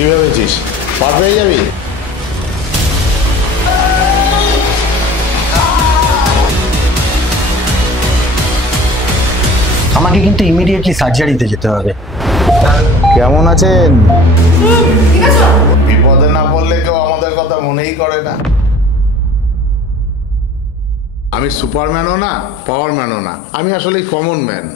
কি ভেবেছিস পার পেয়ে যাবি? আমাকে কিন্তু ইমিডিয়েটলি সার্জারিতে যেতে হবে। কেমন আছেন? বিপদে না পড়লে কেউ আমাদের কথা মনেই করে না। আমি সুপারম্যানও না, পাওয়ারম্যানও না, আমি আসলে কমন ম্যান।